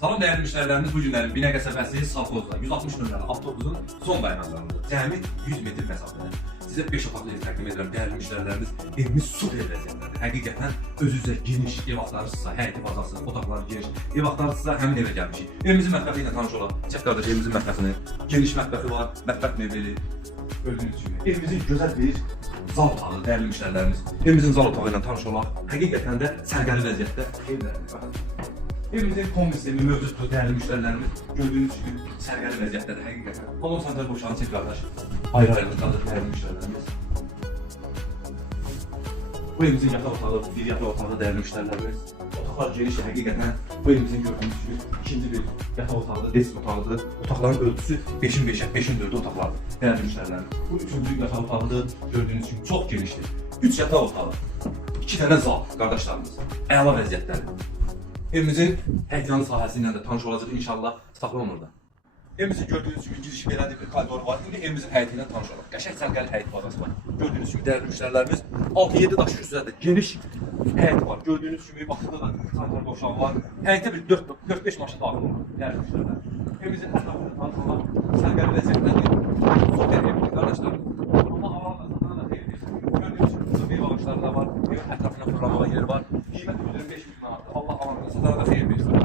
Salam değerli müşterilerimiz, bu günlərin Binə qəsəbəsi Savxozda 160 nömrəli avtobusun son dayanacağındadır. Cəmi 100 metr məsafədə. Sizə 5 otaqlı ev təqdim edirəm değerli müşterilerimiz. Evimiz super vəziyyətdədir. Həqiqətən özünüzə geniş ev axtarırsınızsa, həyəti bazarsınız, otaqları geniş ev axtarırsınızsa həmin evə gəlmişik. Evimizin mətbəxi ilə tanış olaq. Çək qardaş evimizin mətbəxini. Geniş mətbəxi var, mətbəx mebeli. Gördüyünüz kimi. Evimizin gözəl bir zal otağı değerli müşterilerimiz. Evimizin zal otağı ilə tanış olaq. Həqiqətən də sərgəli vəziyyətdə evlərdir. Evimizin kombi sistemi mövcuddur değerli müşterilerimiz. Gördüğünüz gibi sərgəli vəziyyətdədir həqiqətən. Balon sandal boşanı çək qardaş. Ayrı-ayrılıqdadır değerli müşterilerimiz. Bu evimizin yataq otağı, bir yataq otağı değerli müşterilerimiz. Otaqlar geniş həqiqətən. Bu evimizin gördüğünüz gibi ikinci bir yataq otağıdır, desk otağıdır. Otaqların ölçüsü 5'in 5'e, 5'in 4'e otaqlardır değerli müşterilerimiz. Bu üçüncü yataq otağıdır. Gördüğünüz gibi çok geniştir. 3 yataq otağı, 2 tane zal qardaşlarımız. Əla vəziyyətdədir. Evimizin həyəcanlı sahəsiyle de tanış olacaq inşallah. Saxlanın orada. Evimizin gördüğünüz gibi giriş belədir, bir koridor var. İndi evimizin həyətiyle tanış olaq. Qəşəng sərgəli həyət bazası var. Gördüğünüz gibi değerli müşterilerimiz 6-7 daş üstündə geniş həyət var. Gördüğünüz gibi baxımda da sanitar boşağı var. Həyətə bir 4-5 maşın daxil olur değerli müşteriler. Evimizin ətrafında tanış olaq. Sərgəli vəziyyətdədir. Super evdir qardaşlarım. Allah Allah'la satana da xeyir versin. Gördüğünüz gibi burada meyve ağaçları da var. Evin ətrafına fırlamağa yer var. Qiymət ödülür 5 bin manat. Allah Allah'la satana da xeyir versin.